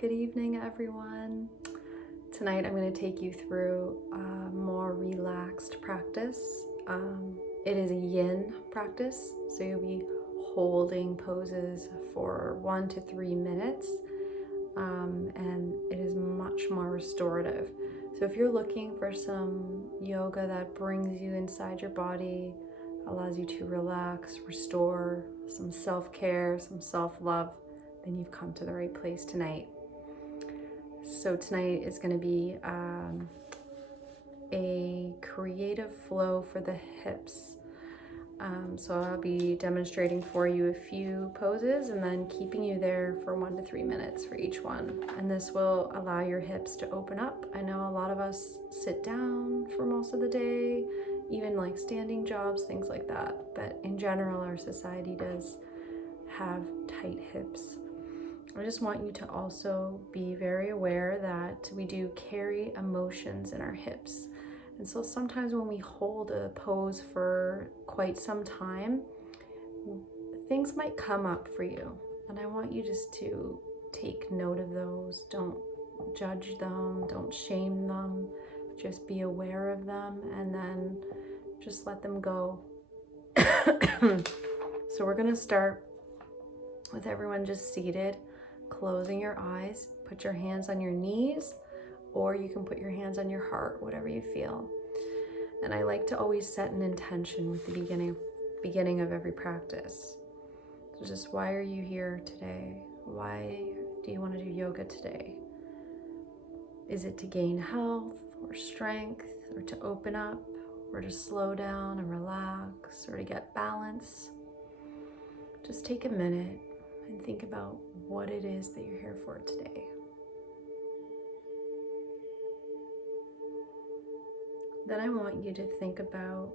Good evening, everyone. Tonight I'm going to take you through a more relaxed practice. It is a yin practice, so you'll be holding poses for 1 to 3 minutes, and it is much more restorative. So if you're looking for some yoga that brings you inside your body, allows you to relax, restore, some self-care, some self-love, then you've come to the right place tonight. So tonight is going to be a creative flow for the hips. So I'll be demonstrating for you a few poses and then keeping you there for 1 to 3 minutes for each one. And this will allow your hips to open up. I know a lot of us sit down for most of the day, even like standing jobs, things like that. But in general, our society does have tight hips. I just want you to also be very aware that we do carry emotions in our hips. And so sometimes when we hold a pose for quite some time, things might come up for you. And I want you just to take note of those. Don't judge them, don't shame them, just be aware of them and then just let them go. So we're gonna start with everyone just seated, closing your eyes. Put your hands on your knees, or you can put your hands on your heart, whatever you feel. And I like to always set an intention with the beginning of every practice. So just, why are you here today? Why do you want to do yoga today? Is it to gain health or strength, or to open up, or to slow down and relax, or to get balance? Just take a minute and think about what it is that you're here for today. Then I want you to think about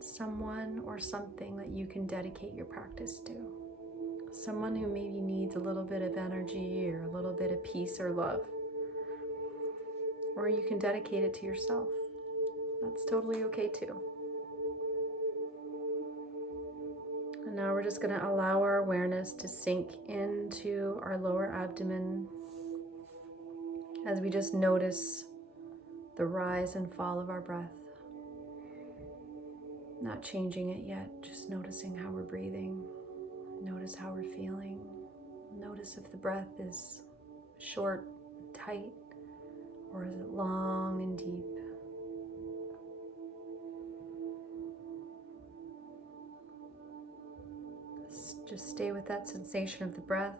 someone or something that you can dedicate your practice to. Someone who maybe needs a little bit of energy or a little bit of peace or love. Or you can dedicate it to yourself. That's totally okay too. And now we're just going to allow our awareness to sink into our lower abdomen as we just notice the rise and fall of our breath. Not changing it yet, just noticing how we're breathing. Notice how we're feeling. Notice if the breath is short, tight, or is it long and deep. Just stay with that sensation of the breath,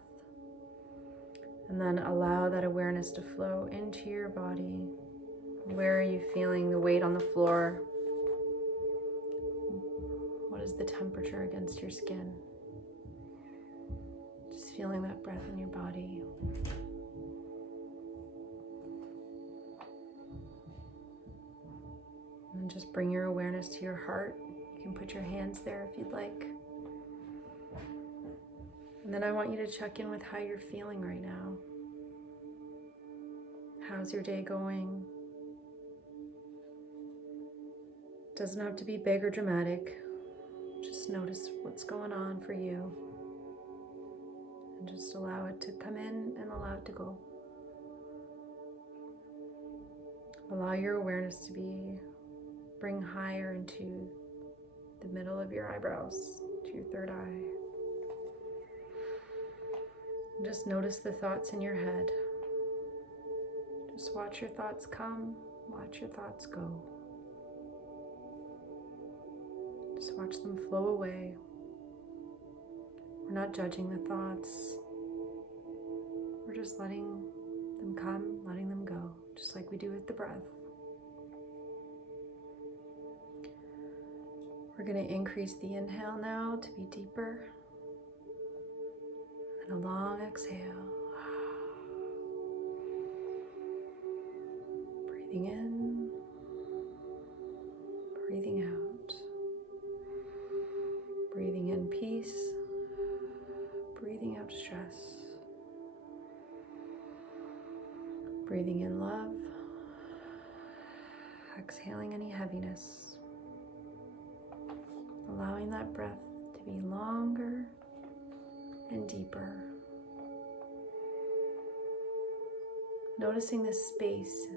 and then allow that awareness to flow into your body. Where are you feeling the weight on the floor? What is the temperature against your skin? Just feeling that breath in your body. And just bring your awareness to your heart. You can put your hands there if you'd like. And then I want you to check in with how you're feeling right now. How's your day going? Doesn't have to be big or dramatic. Just notice what's going on for you. And just allow it to come in and allow it to go. Allow your awareness to bring higher into the middle of your eyebrows, to your third eye. And just notice the thoughts in your head. Just watch your thoughts come, watch your thoughts go. Just watch them flow away. We're not judging the thoughts. We're just letting them come, letting them go, just like we do with the breath. We're going to increase the inhale now to be deeper. And a long exhale. Breathing in, breathing out. Breathing in peace, breathing out stress. Breathing in love, exhaling any heaviness. Allowing that breath to be longer and deeper. Noticing the space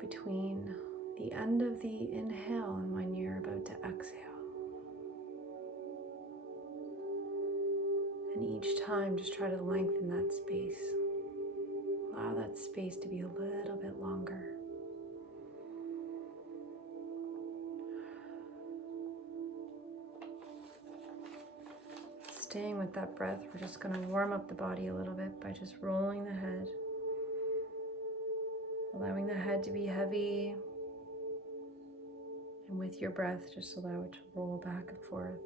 between the end of the inhale and when you're about to exhale. And each time, just try to lengthen that space. Allow that space to be a little bit longer. Staying with that breath, we're just going to warm up the body a little bit by just rolling the head. Allowing the head to be heavy. And with your breath, just allow it to roll back and forth.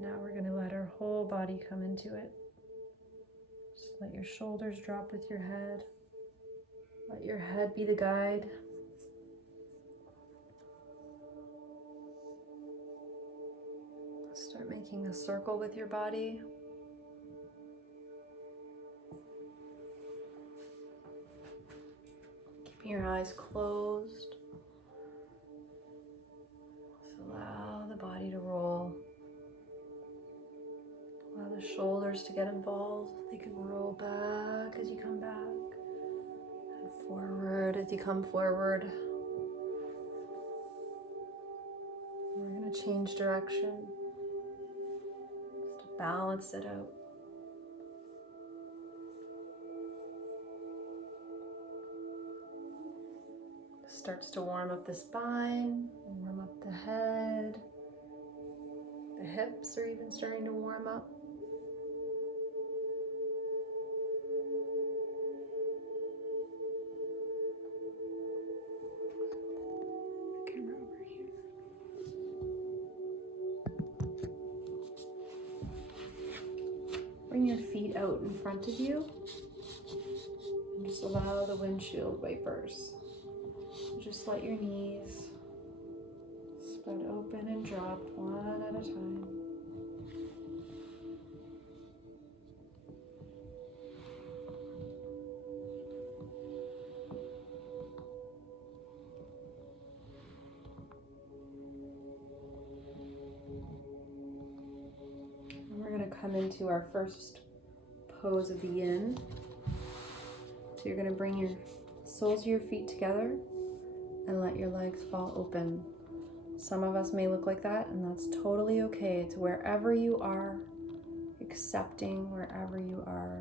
Now we're going to let our whole body come into it. Just let your shoulders drop with your head. Let your head be the guide. Start making a circle with your body. Keeping your eyes closed. Just allow the body to roll. Allow the shoulders to get involved. They can roll back as you come back. And forward as you come forward. We're going to change direction. Just to balance it out. Starts to warm up the spine, warm up the head. The hips are even starting to warm up. The camera over here. Bring your feet out in front of you and just allow the windshield wipers. Just let your knees spread open and drop one at a time. And we're going to come into our first pose of the yin. So you're going to bring your soles of your feet together and let your legs fall open. Some of us may look like that, and that's totally okay. It's wherever you are, accepting wherever you are.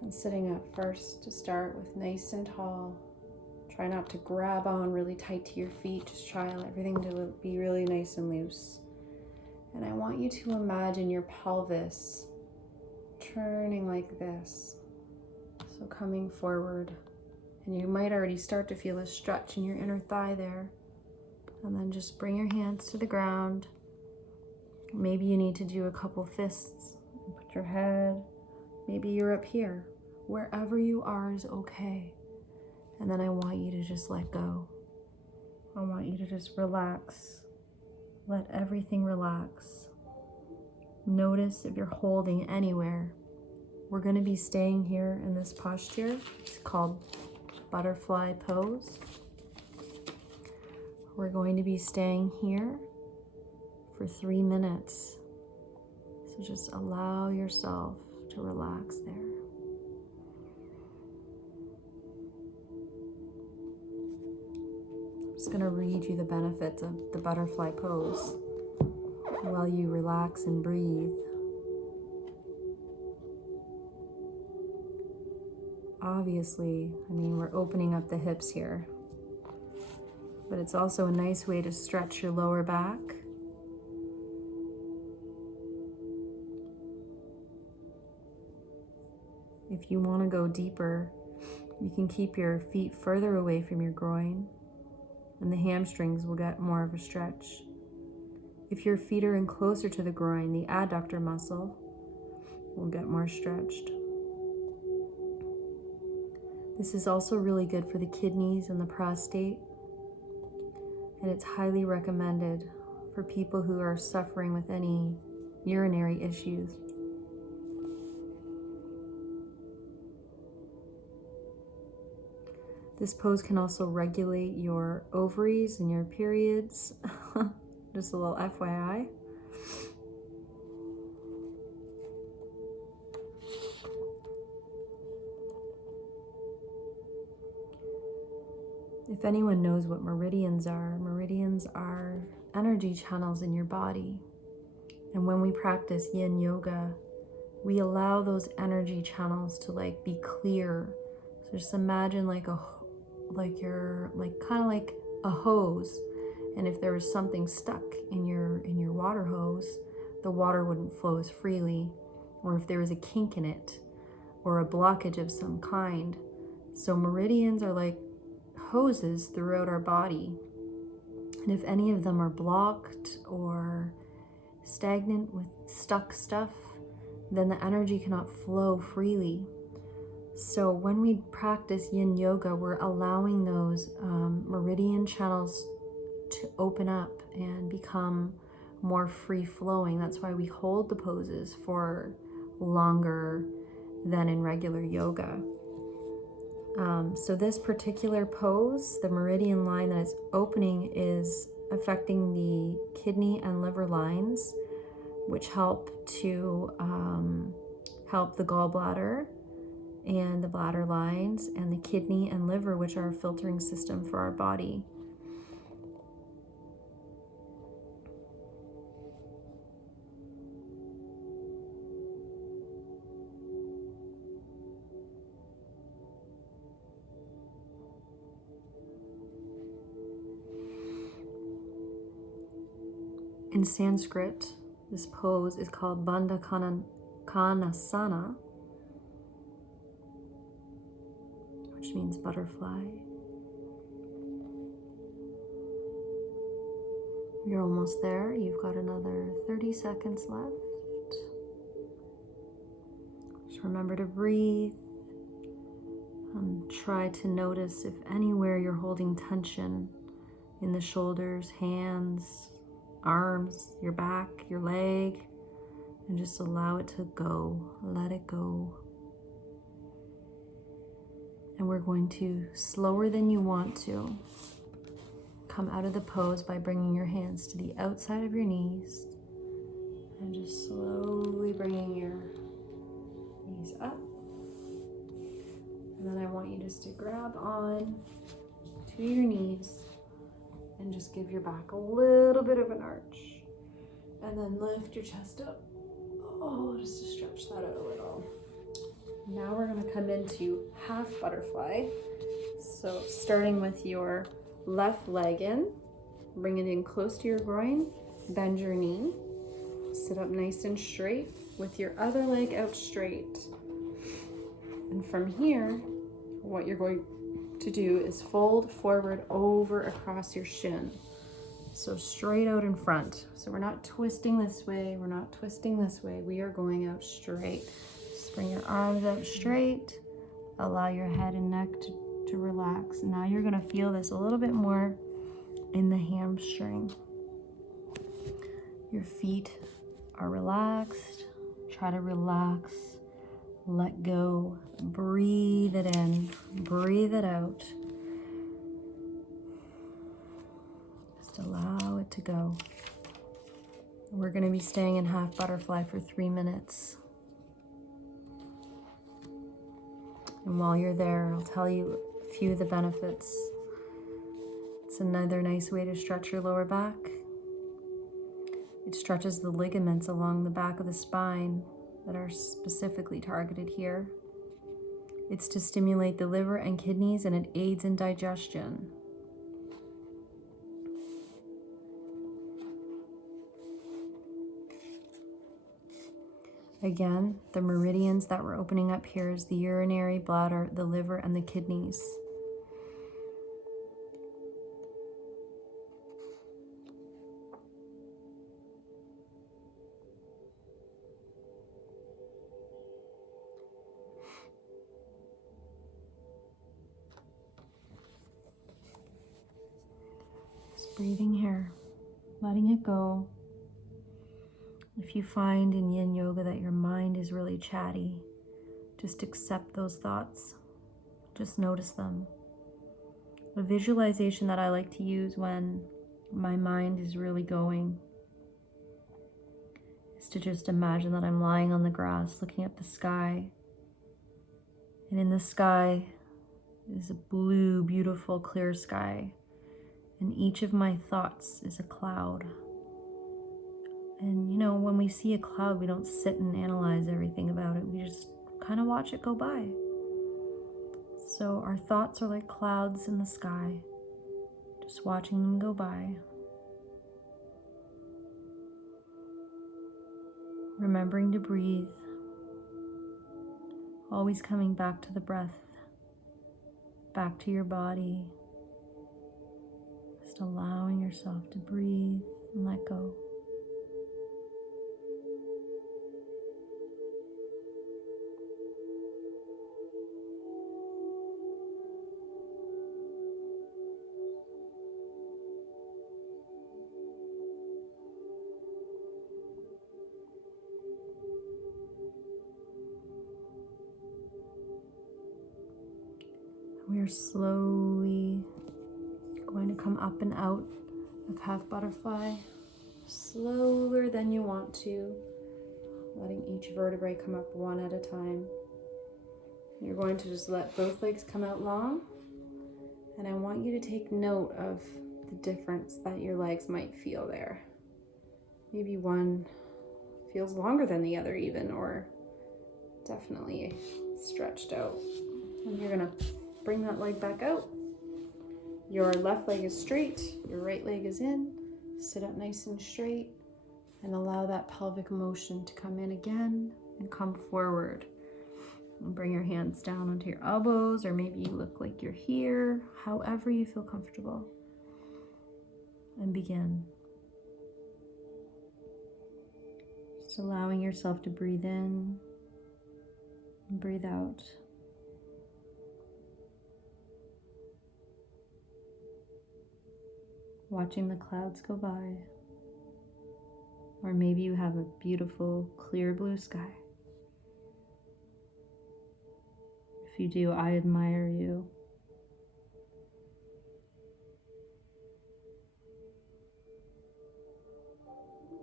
And sitting up first to start with nice and tall. Try not to grab on really tight to your feet. Just try everything to be really nice and loose. And I want you to imagine your pelvis turning like this. So coming forward. And you might already start to feel a stretch in your inner thigh there. And then just bring your hands to the ground. Maybe you need to do a couple fists. Put your head, maybe you're up here. Wherever you are is okay. And then I want you to just let go. I want you to just relax. Let everything relax. Notice if you're holding anywhere. We're going to be staying here in this posture. It's called butterfly pose. We're going to be staying here for 3 minutes. So just allow yourself to relax there. I'm just going to read you the benefits of the butterfly pose while you relax and breathe. Obviously, we're opening up the hips here, but it's also a nice way to stretch your lower back. If you want to go deeper, you can keep your feet further away from your groin, and the hamstrings will get more of a stretch. If your feet are in closer to the groin, the adductor muscle will get more stretched. This is also really good for the kidneys and the prostate, and it's highly recommended for people who are suffering with any urinary issues. This pose can also regulate your ovaries and your periods. Just a little FYI. If anyone knows what meridians are energy channels in your body. And when we practice yin yoga, we allow those energy channels to be clear. So just imagine you're kind of like a hose, and if there was something stuck in your water hose, the water wouldn't flow as freely, or if there was a kink in it or a blockage of some kind. So meridians are like hoses throughout our body, and if any of them are blocked or stagnant with stuck stuff, then the energy cannot flow freely. So when we practice yin yoga, we're allowing those meridian channels to open up and become more free flowing. That's why we hold the poses for longer than in regular yoga. So this particular pose, the meridian line that is opening, is affecting the kidney and liver lines, which help to help the gallbladder and the bladder lines, and the kidney and liver, which are a filtering system for our body. In Sanskrit, this pose is called Bandha Konasana, which means butterfly. You're almost there. You've got another 30 seconds left. Just remember to breathe and try to notice if anywhere you're holding tension in the shoulders, hands, arms, your back, your leg, and just allow it to go. Let it go. And we're going to, slower than you want to, come out of the pose by bringing your hands to the outside of your knees and just slowly bringing your knees up. And then I want you just to grab on to your knees and just give your back a little bit of an arch. And then lift your chest up. Oh, just to stretch that out a little. Now we're gonna come into half butterfly. So starting with your left leg in, bring it in close to your groin, bend your knee, sit up nice and straight with your other leg out straight. And from here, what you're going to do is fold forward over across your shin. So straight out in front. So we're not twisting this way, we're not twisting this way, we are going out straight. Just bring your arms out straight, allow your head and neck to relax. Now you're gonna feel this a little bit more in the hamstring. Your feet are relaxed. Try to relax, let go, breathe it in, breathe it out. Just allow it to go. We're going to be staying in half butterfly for 3 minutes. And while you're there, I'll tell you a few of the benefits. It's another nice way to stretch your lower back. It stretches the ligaments along the back of the spine that are specifically targeted here. It's to stimulate the liver and kidneys, and it aids in digestion. Again, the meridians that we're opening up here is the urinary bladder, the liver, and the kidneys. Just breathing here, letting it go. If you find in yin yoga that your mind is really chatty, just accept those thoughts. Just notice them. A visualization that I like to use when my mind is really going is to just imagine that I'm lying on the grass looking at the sky. And in the sky is a blue, beautiful, clear sky. And each of my thoughts is a cloud. And you know, when we see a cloud, we don't sit and analyze everything about it. We just kind of watch it go by. So our thoughts are like clouds in the sky, just watching them go by. Remembering to breathe. Always coming back to the breath, back to your body. Just allowing yourself to breathe and let go. We are slowly going to come up and out of half butterfly, slower than you want to, letting each vertebrae come up one at a time. You're going to just let both legs come out long, and I want you to take note of the difference that your legs might feel there. Maybe one feels longer than the other even, or definitely stretched out. And you're gonna bring that leg back out. Your left leg is straight, your right leg is in. Sit up nice and straight and allow that pelvic motion to come in again and come forward. And bring your hands down onto your elbows, or maybe you look like you're here, however you feel comfortable. And begin. Just allowing yourself to breathe in and breathe out. Watching the clouds go by. Or maybe you have a beautiful, clear blue sky. If you do, I admire you.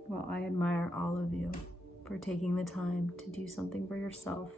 Well, I admire all of you for taking the time to do something for yourself.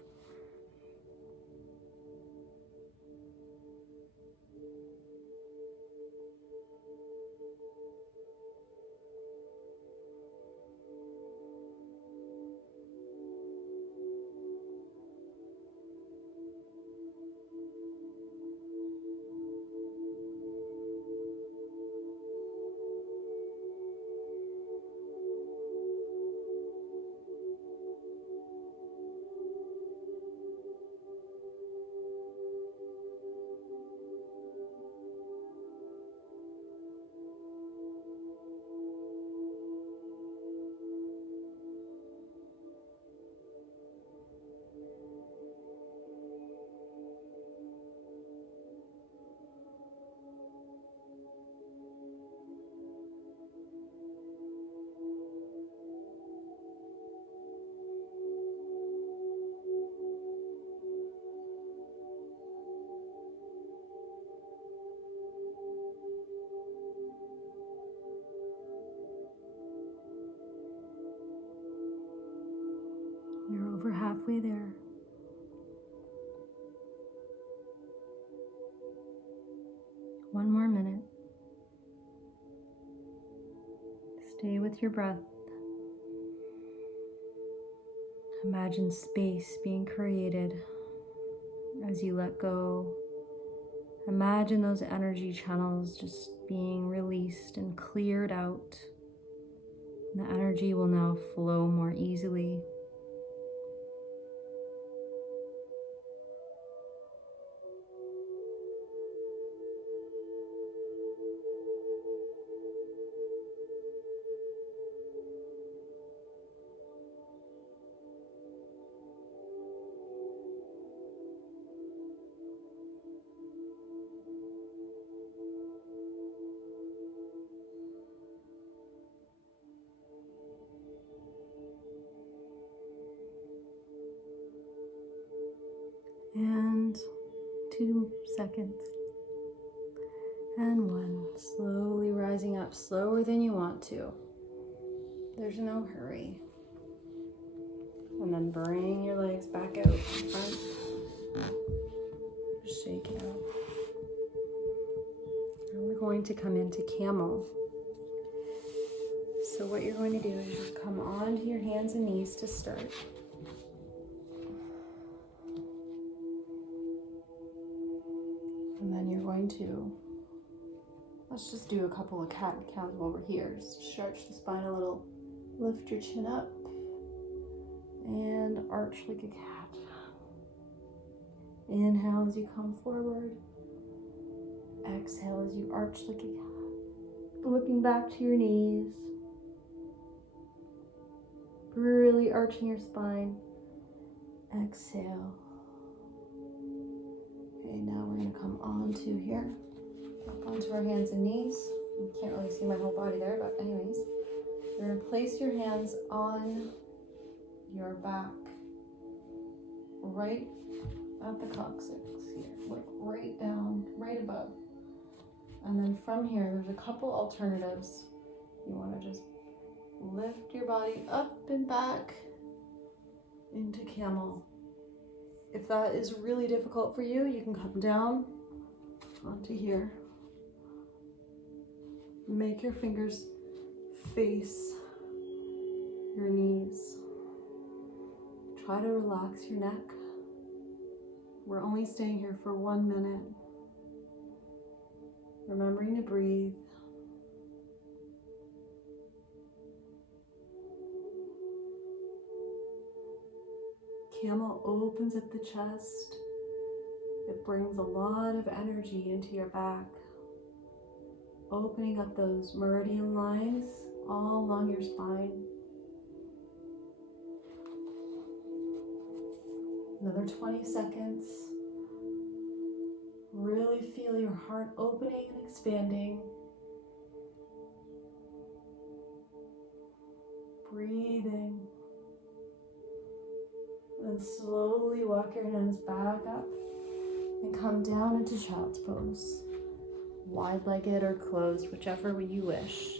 You're over halfway there. One more minute. Stay with your breath. Imagine space being created as you let go. Imagine those energy channels just being released and cleared out. The energy will now flow more easily. And 2 seconds. And one. Slowly rising up, slower than you want to. There's no hurry. And then bring your legs back out in front. Just shake it out. Now we're going to come into camel. So what you're going to do is just come onto your hands and knees to start. And then you're going to, let's just do a couple of cat and cows while we're here. Just stretch the spine a little, lift your chin up, and arch like a cat. Inhale as you come forward. Exhale as you arch like a cat. Looking back to your knees. Really arching your spine. Exhale. Okay, now we're going to come onto here. Up onto our hands and knees. You can't really see my whole body there, but anyways. You're going to place your hands on your back. Right at the coccyx here. Like right down, right above. And then from here, there's a couple alternatives. You want to just lift your body up and back into camel. If that is really difficult for you, you can come down onto here. Make your fingers face your knees. Try to relax your neck. We're only staying here for 1 minute. Remembering to breathe. Camel opens at the chest. It brings a lot of energy into your back, opening up those meridian lines all along your spine. Another 20 seconds. Really feel your heart opening and expanding. Breathing. And slowly walk your hands back up and come down into child's pose. Wide-legged or closed, whichever way you wish.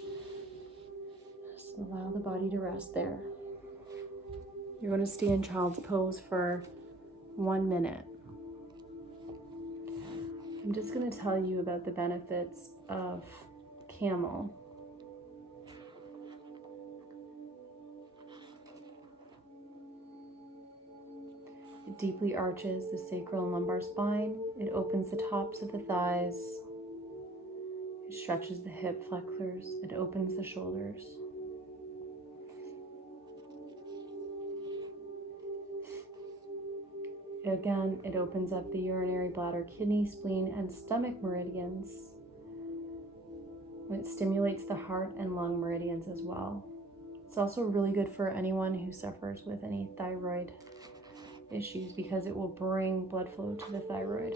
Just allow the body to rest there. You're going to stay in child's pose for 1 minute. I'm just going to tell you about the benefits of camel. It deeply arches the sacral and lumbar spine. It opens the tops of the thighs. It stretches the hip flexors. It opens the shoulders. Again, it opens up the urinary bladder, kidney, spleen, and stomach meridians. It stimulates the heart and lung meridians as well. It's also really good for anyone who suffers with any thyroid issues because it will bring blood flow to the thyroid.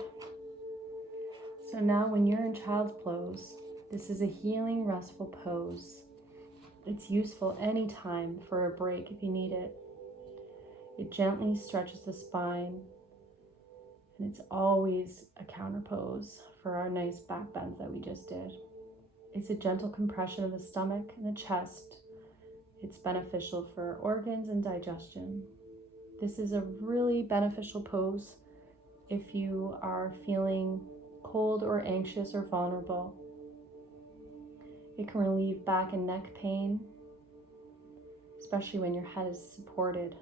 So now when you're in child's pose, this is a healing, restful pose. It's useful anytime for a break if you need it. It gently stretches the spine, and it's always a counter pose for our nice back bends that we just did. It's a gentle compression of the stomach and the chest. It's beneficial for organs and digestion. This is a really beneficial pose if you are feeling cold or anxious or vulnerable. It can relieve back and neck pain, especially when your head is supported.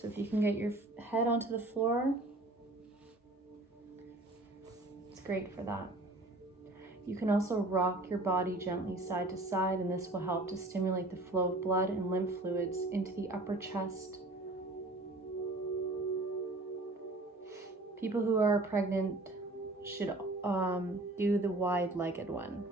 So if you can get your head onto the floor, it's great for that. You can also rock your body gently side to side, and this will help to stimulate the flow of blood and lymph fluids into the upper chest. People who are pregnant should do the wide-legged one.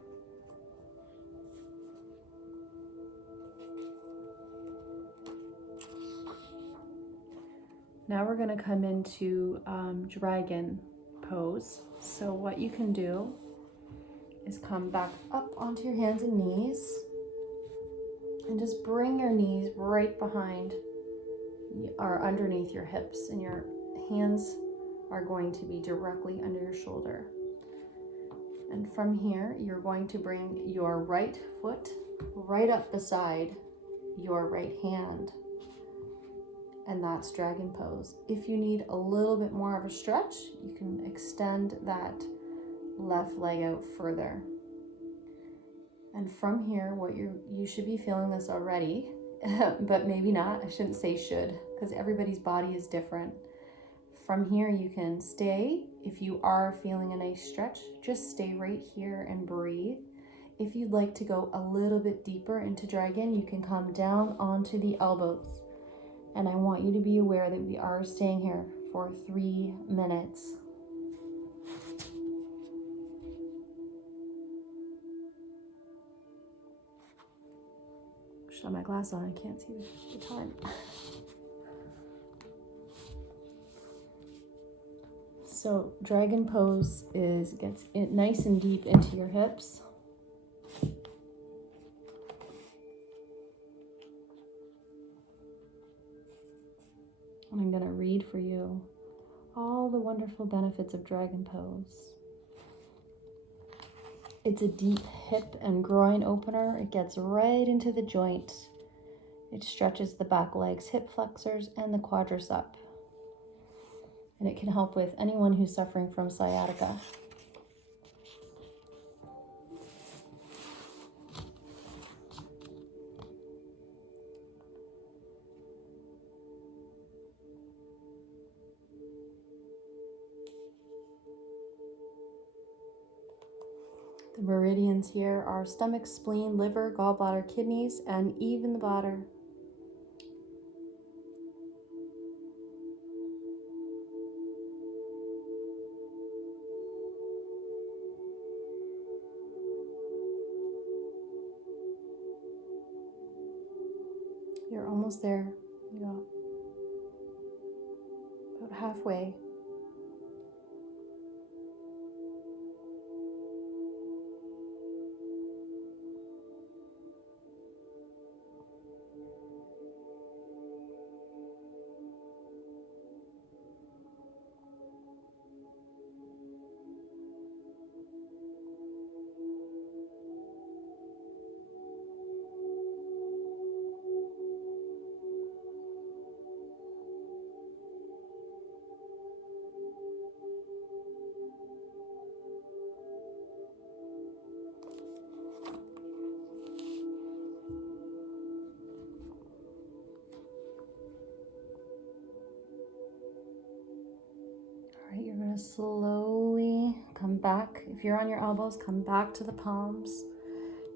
Now we're going to come into dragon pose. So what you can do is come back up onto your hands and knees and just bring your knees right behind or underneath your hips, and your hands are going to be directly under your shoulder. And from here, you're going to bring your right foot right up beside your right hand. And that's dragon pose. If you need a little bit more of a stretch, you can extend that left leg out further. And from here, you should be feeling this already, but maybe not. I shouldn't say should, because everybody's body is different. From here, you can stay. If you are feeling a nice stretch, just stay right here and breathe. If you'd like to go a little bit deeper into dragon, you can come down onto the elbows. And I want you to be aware that we are staying here for 3 minutes. Should have my glass on, I can't see the time. So dragon pose gets it nice and deep into your hips. And I'm going to read for you all the wonderful benefits of dragon pose. It's a deep hip and groin opener. It gets right into the joint. It stretches the back legs, hip flexors, and the quadricep. And it can help with anyone who's suffering from sciatica. The meridians here are stomach, spleen, liver, gallbladder, kidneys, and even the bladder. You're almost there. You got about halfway. You're going to slowly come back. If you're on your elbows, come back to the palms.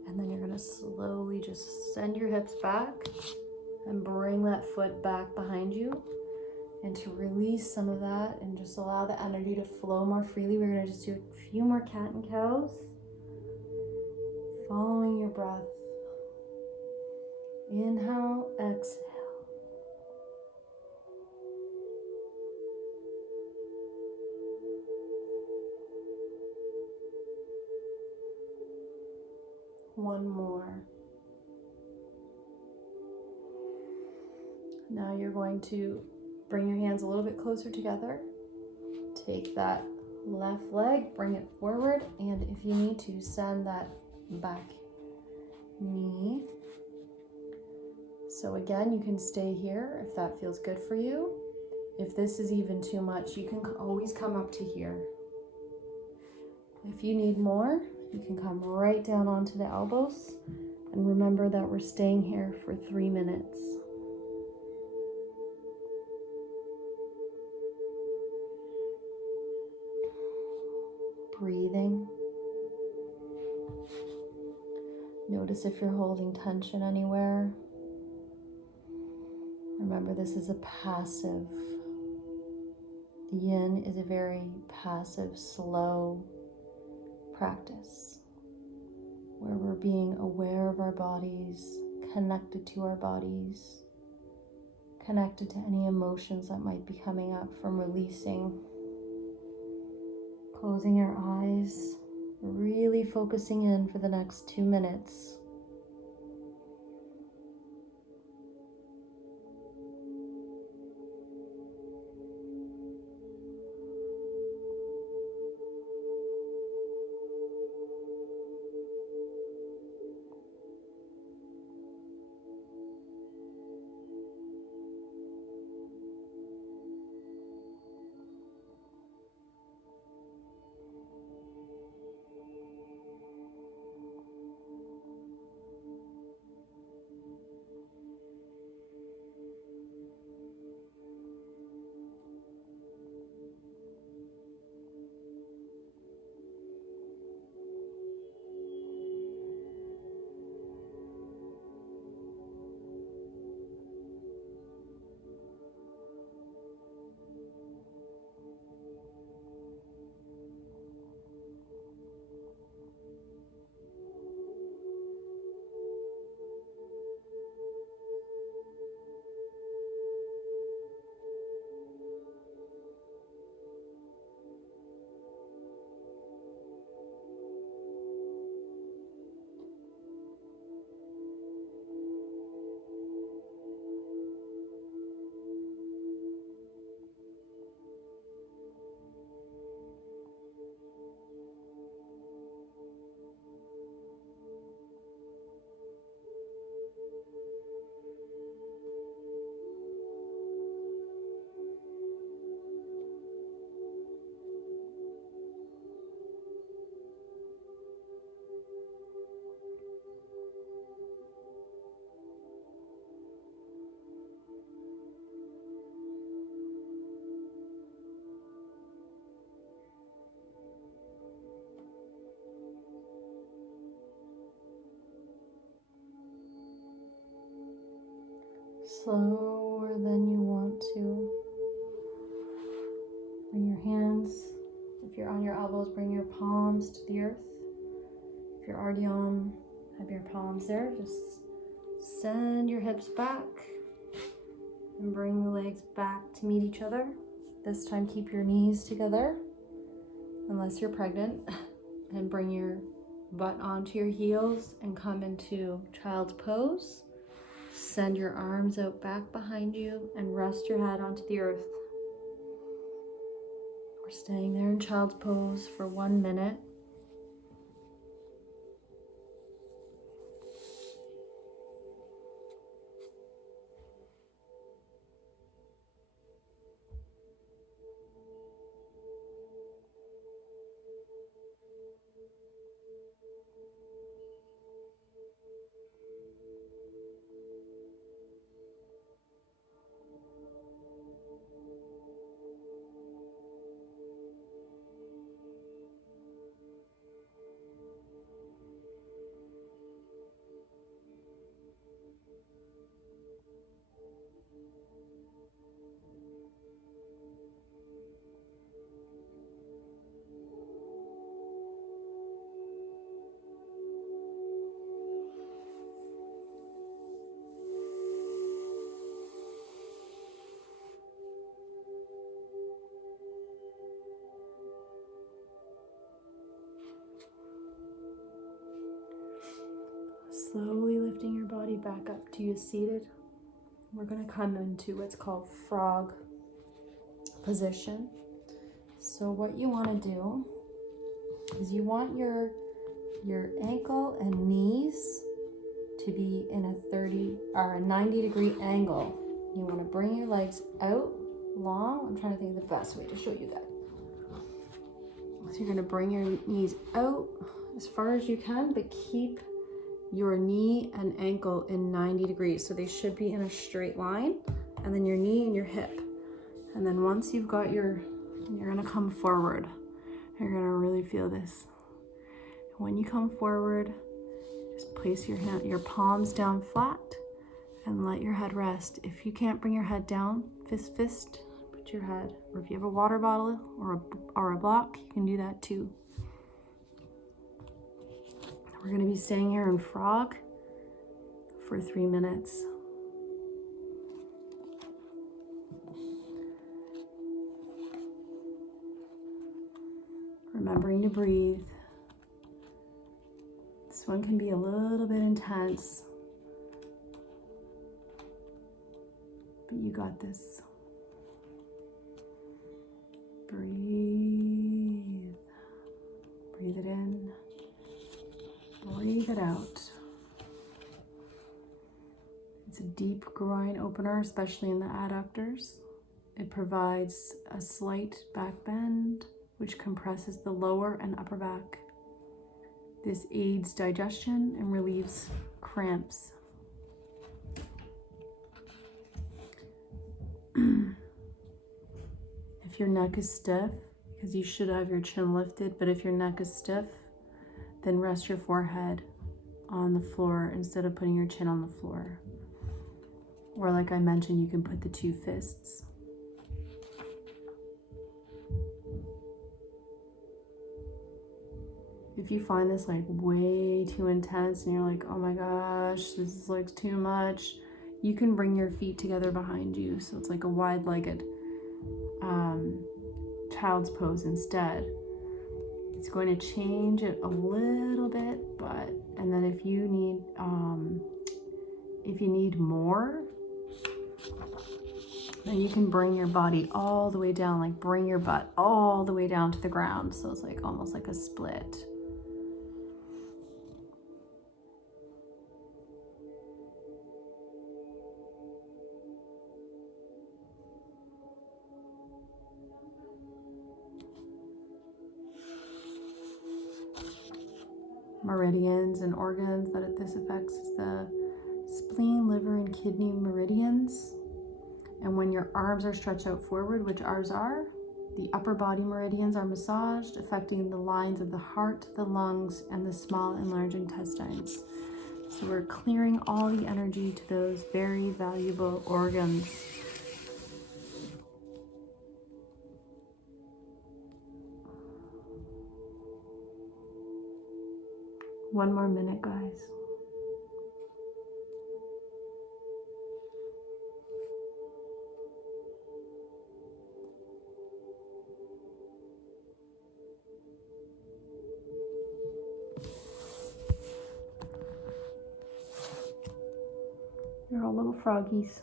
And then you're going to slowly just send your hips back and bring that foot back behind you. And to release some of that and just allow the energy to flow more freely, we're going to just do a few more cat and cows. Following your breath. Inhale, exhale. One more. Now you're going to bring your hands a little bit closer together. Take that left leg, bring it forward, and if you need to, send that back knee. So again, you can stay here if that feels good for you. If this is even too much, you can always come up to here. If you need more, you can come right down onto the elbows. And remember that we're staying here for 3 minutes. Breathing. Notice if you're holding tension anywhere. Remember, this is a passive. Yin is a very passive, slow practice where we're being aware of our bodies, connected to our bodies, connected to any emotions that might be coming up from releasing. Closing your eyes, really focusing in for the next 2 minutes. slower than you want to. Bring your hands, if you're on your elbows, bring your palms to the earth. If you're already on, have your palms there. Just send your hips back and bring the legs back to meet each other. This time keep your knees together, unless you're pregnant, and bring your butt onto your heels and come into child's pose. Send your arms out back behind you and rest your head onto the earth. We're staying there in child's pose for 1 minute. Slowly lifting your body back up to you seated. We're going to come into what's called frog position. So what you want to do is you want your ankle and knees to be in a 30 or a 90-degree angle. You want to bring your legs out long. I'm trying to think of the best way to show you that. So you're going to bring your knees out as far as you can, but keep your knee and ankle in 90 degrees. So they should be in a straight line, and then your knee and your hip. And then once you've got you're gonna come forward. You're gonna really feel this. When you come forward, just place your palms down flat and let your head rest. If you can't bring your head down, fist, put your head, or if you have a water bottle or a block, you can do that too. We're going to be staying here in frog for 3 minutes. Remembering to breathe. This one can be a little bit intense, but you got this. Breathe. Breathe it in. Breathe it out. It's a deep groin opener, especially in the adductors. It provides a slight back bend, which compresses the lower and upper back. This aids digestion and relieves cramps. If your neck is stiff, because you should have your chin lifted, but if your neck is stiff, then rest your forehead on the floor instead of putting your chin on the floor. Or like I mentioned, you can put the 2 fists. If you find this like way too intense and you're like, oh my gosh, this is like too much, you can bring your feet together behind you. So it's like a wide-legged child's pose instead. It's going to change it a little bit, and then if you need more, then you can bring your body all the way down, like bring your butt all the way down to the ground. So it's like almost like a split. Meridians and organs that this affects is the spleen, liver, and kidney meridians. And when your arms are stretched out forward, which ours are, the upper body meridians are massaged, affecting the lines of the heart, the lungs, and the small and large intestines. So we're clearing all the energy to those very valuable organs. One more minute, guys. You're all little froggies.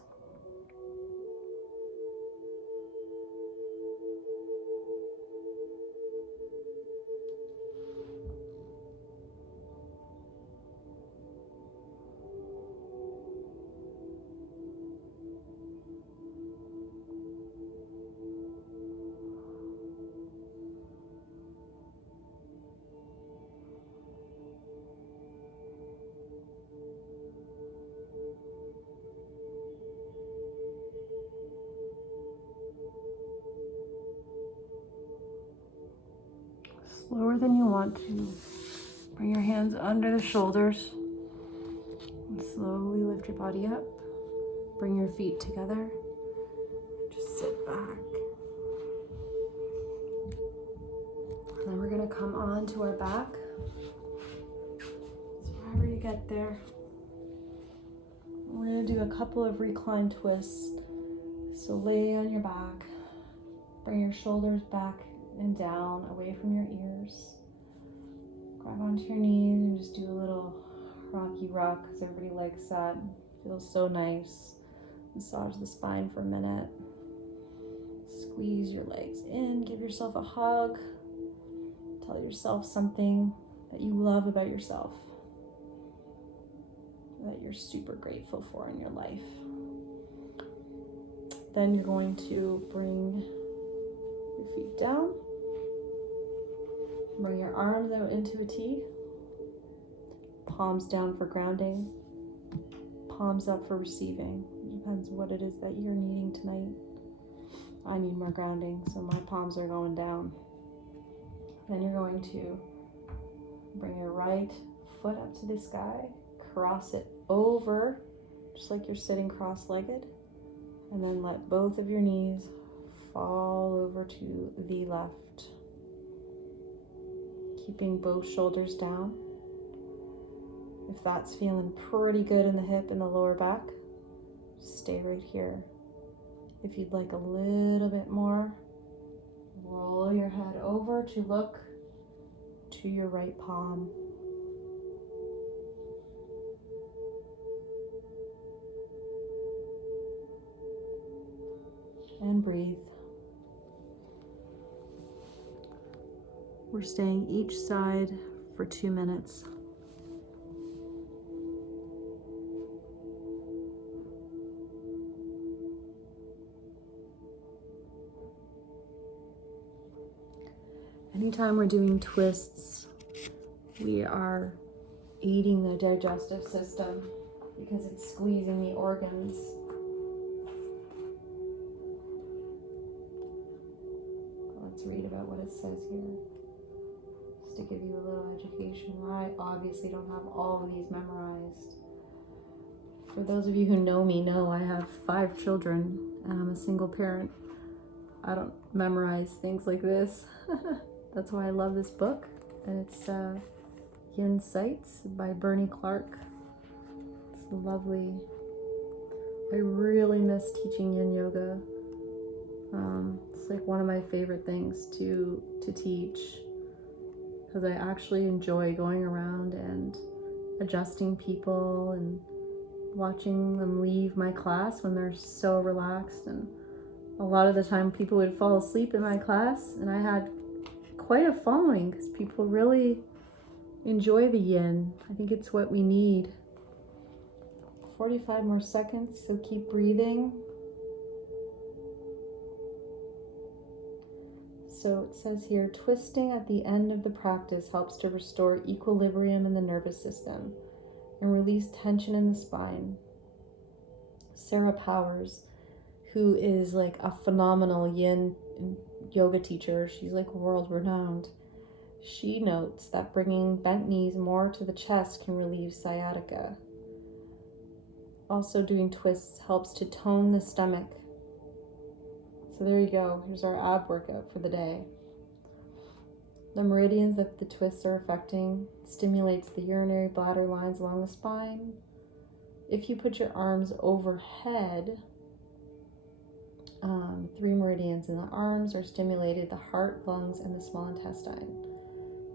Slower than you want to. Bring your hands under the shoulders and slowly lift your body up. Bring your feet together. Just sit back. And then we're going to come on to our back. So wherever you get there, we're going to do a couple of recline twists. So lay on your back. Bring your shoulders back and down, away from your ears. Grab onto your knees and just do a little rocky rock, because everybody likes that. Feels so nice. Massage the spine for a minute. Squeeze your legs in, give yourself a hug. Tell yourself something that you love about yourself, that you're super grateful for in your life. Then you're going to bring your feet down. Bring your arms out into a T. Palms down for grounding. Palms up for receiving. It depends what it is that you're needing tonight. I need more grounding, so my palms are going down. Then you're going to bring your right foot up to the sky. Cross it over, just like you're sitting cross-legged. And then let both of your knees fall over to the left. Keeping both shoulders down. If that's feeling pretty good in the hip and the lower back, stay right here. If you'd like a little bit more, roll your head over to look to your right palm. And breathe. We're staying each side for 2 minutes. Anytime we're doing twists, we are aiding the digestive system because it's squeezing the organs. Let's read about what it says here, just to give you a little education. I obviously don't have all of these memorized. For those of you who know me know I have 5 children and I'm a single parent. I don't memorize things like this. That's why I love this book. And it's Yin Sights by Bernie Clark. It's lovely. I really miss teaching yin yoga. It's like one of my favorite things to teach, because I actually enjoy going around and adjusting people and watching them leave my class when they're so relaxed. And a lot of the time people would fall asleep in my class, and I had quite a following because people really enjoy the yin. I think it's what we need. 45 more seconds, so keep breathing. So it says here, twisting at the end of the practice helps to restore equilibrium in the nervous system and release tension in the spine. Sarah Powers, who is like a phenomenal yin yoga teacher, she's like world renowned. She notes that bringing bent knees more to the chest can relieve sciatica. Also, doing twists helps to tone the stomach. So there you go. Here's our ab workout for the day. The meridians that the twists are affecting stimulates the urinary bladder lines along the spine. If you put your arms overhead, 3 meridians in the arms are stimulated: the heart, lungs, and the small intestine.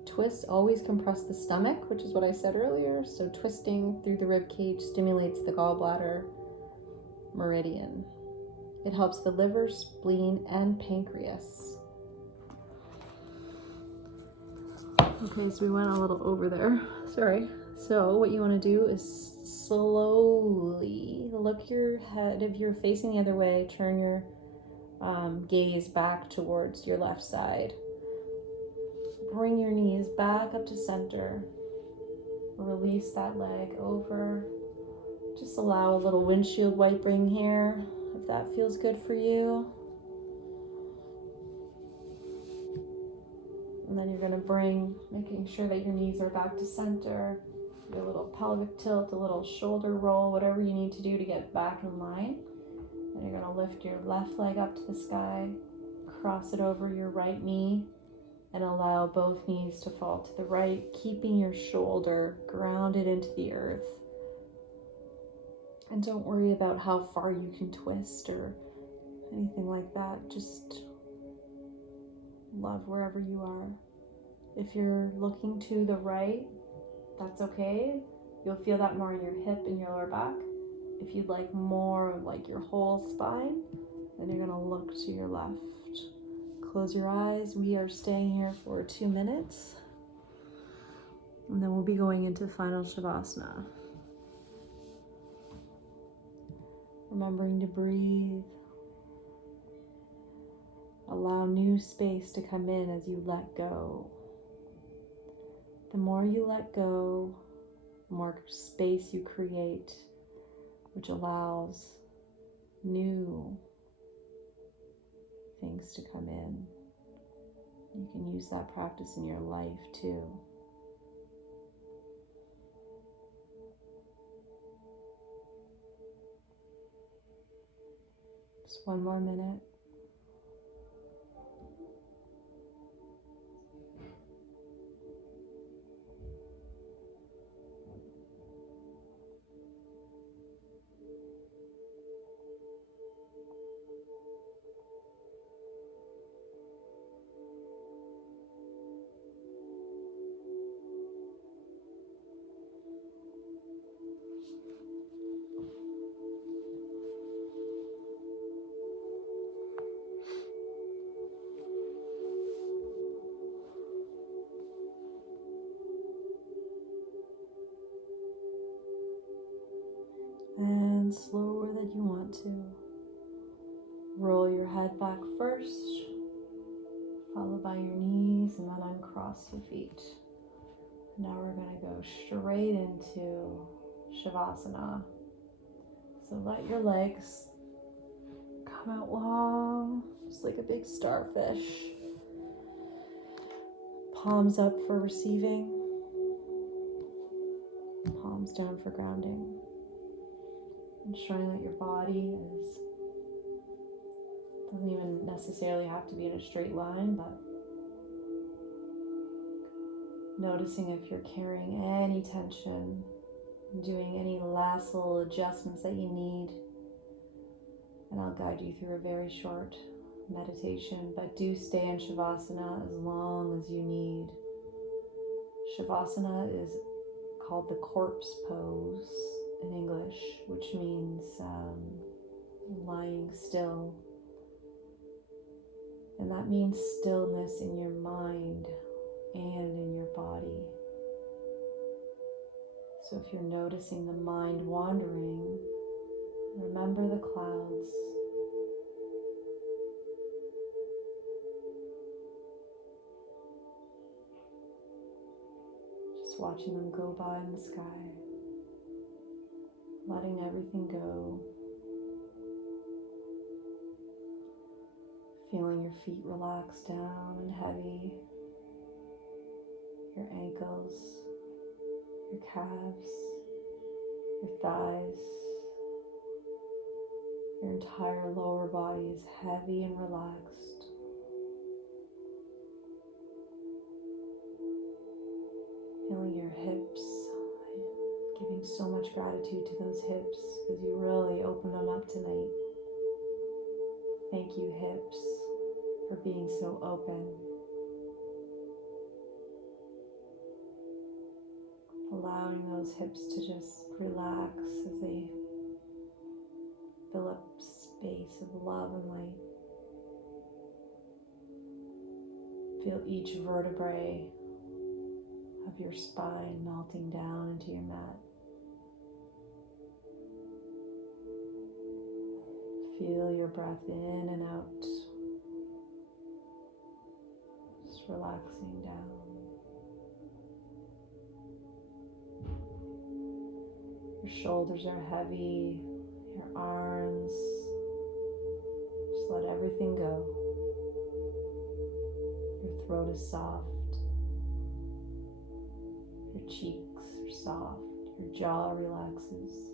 Twists always compress the stomach, which is what I said earlier. So twisting through the rib cage stimulates the gallbladder meridian. It helps the liver, spleen, and pancreas. Okay, so we went a little over there. Sorry. So what you want to do is slowly look your head. If you're facing the other way, turn your gaze back towards your left side. Bring your knees back up to center. Release that leg over. Just allow a little windshield wiping here, if that feels good for you. And then you're going to bring, making sure that your knees are back to center. Do a little pelvic tilt, a little shoulder roll, whatever you need to do to get back in line. And you're going to lift your left leg up to the sky, cross it over your right knee, and allow both knees to fall to the right, keeping your shoulder grounded into the earth. And don't worry about how far you can twist or anything like that. Just love wherever you are. If you're looking to the right, that's okay. You'll feel that more in your hip and your lower back. If you'd like more like your whole spine, then you're gonna look to your left. Close your eyes. We are staying here for 2 minutes. And then we'll be going into final Shavasana. Remembering to breathe. Allow new space to come in as you let go. The more you let go, the more space you create, which allows new things to come in. You can use that practice in your life too. Just 1 more minute. And slower than you want to. Roll your head back first, followed by your knees, and then uncross your feet. Now we're going to go straight into Shavasana. So let your legs come out long, just like a big starfish. Palms up for receiving, palms down for grounding. Ensuring that your body doesn't even necessarily have to be in a straight line, but noticing if you're carrying any tension, doing any last little adjustments that you need. And I'll guide you through a very short meditation, but do stay in Shavasana as long as you need. Shavasana is called the corpse pose in English, which means lying still. And that means stillness in your mind and in your body. So if you're noticing the mind wandering, remember the clouds. Just watching them go by in the sky. Letting everything go. Feeling your feet relax down and heavy. your ankles, your calves, your thighs. Your entire lower body is heavy and relaxed. Feeling your hips, giving so much gratitude to those hips because you really opened them up tonight. Thank you, hips, for being so open. Allowing those hips to just relax as they fill up space of love and light. Feel each vertebrae of your spine melting down into your mat. Feel your breath in and out, just relaxing down. Your shoulders are heavy, your arms, just let everything go. Your throat is soft, your cheeks are soft, your jaw relaxes,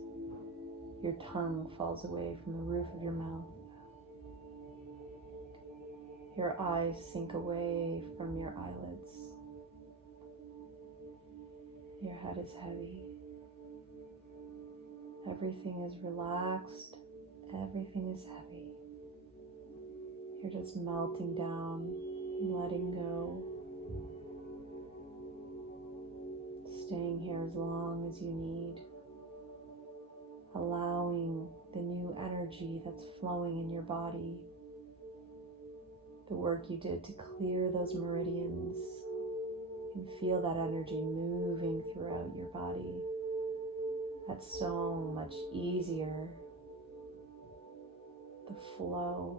your tongue falls away from the roof of your mouth. Your eyes sink away from your eyelids. Your head is heavy. Everything is relaxed. Everything is heavy. You're just melting down and letting go. Staying here as long as you need. Allowing the new energy that's flowing in your body. The work you did to clear those meridians. You can feel that energy moving throughout your body. That's so much easier. The flow.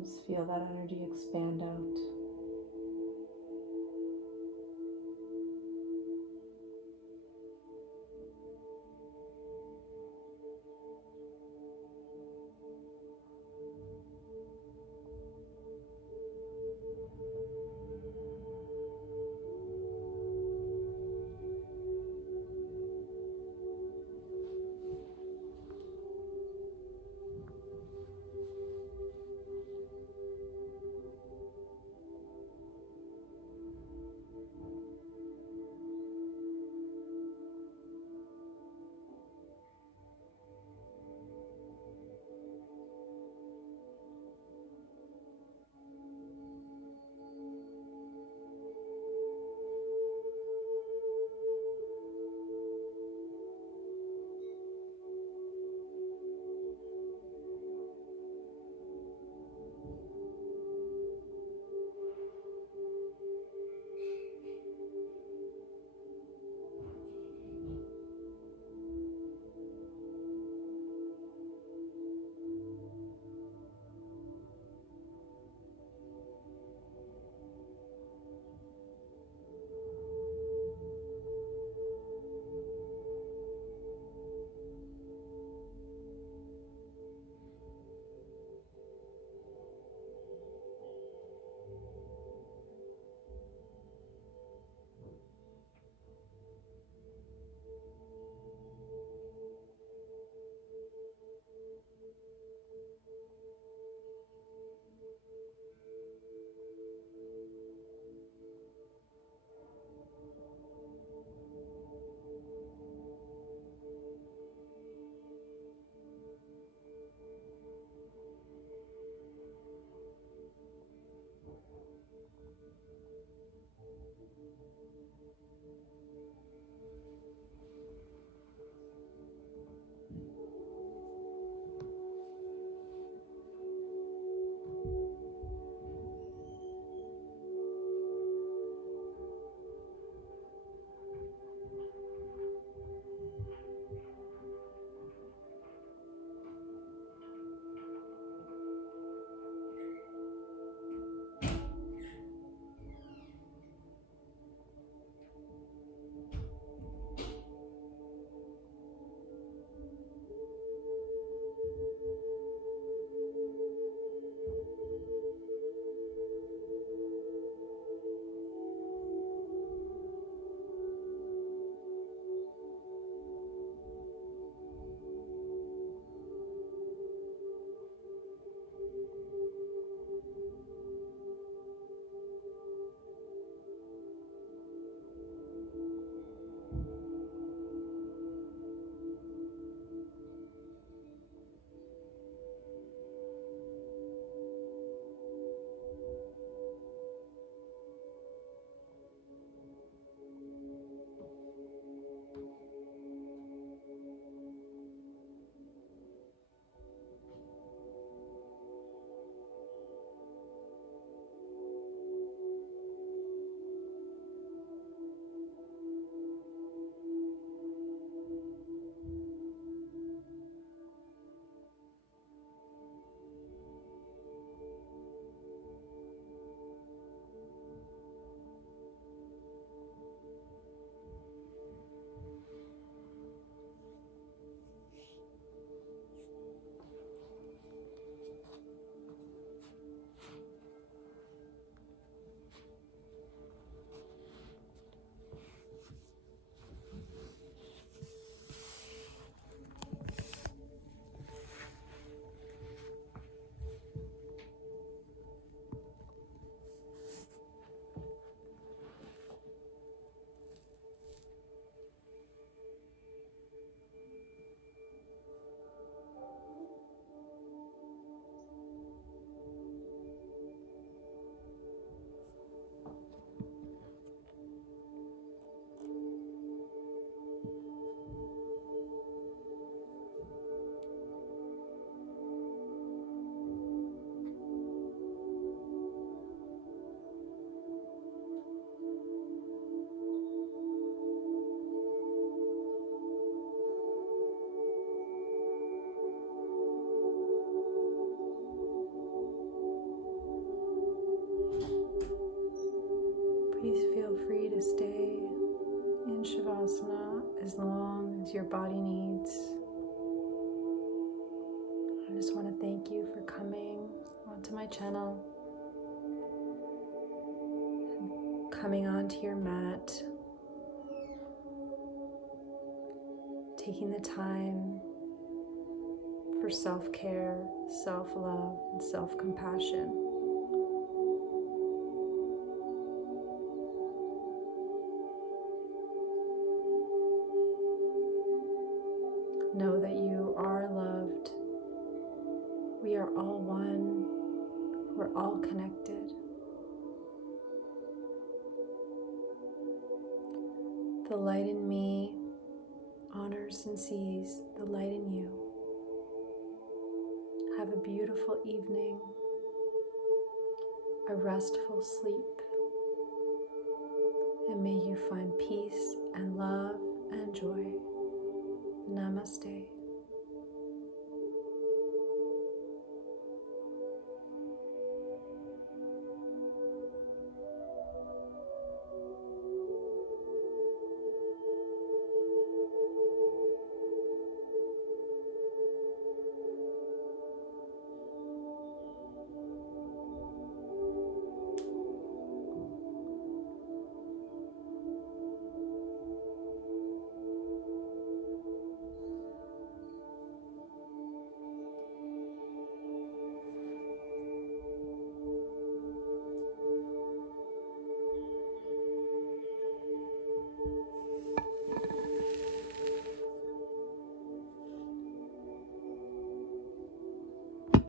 Just feel that energy expand out. feel free to stay in Shavasana as long as your body needs. I just want to thank you for coming onto my channel, coming onto your mat, taking the time for self-care, self-love, and self-compassion. Know that you are loved. We are all one. We're all connected. The light in me honors and sees the light in you. Have a beautiful evening, a restful sleep, and may you find peace and love and joy. Namaste.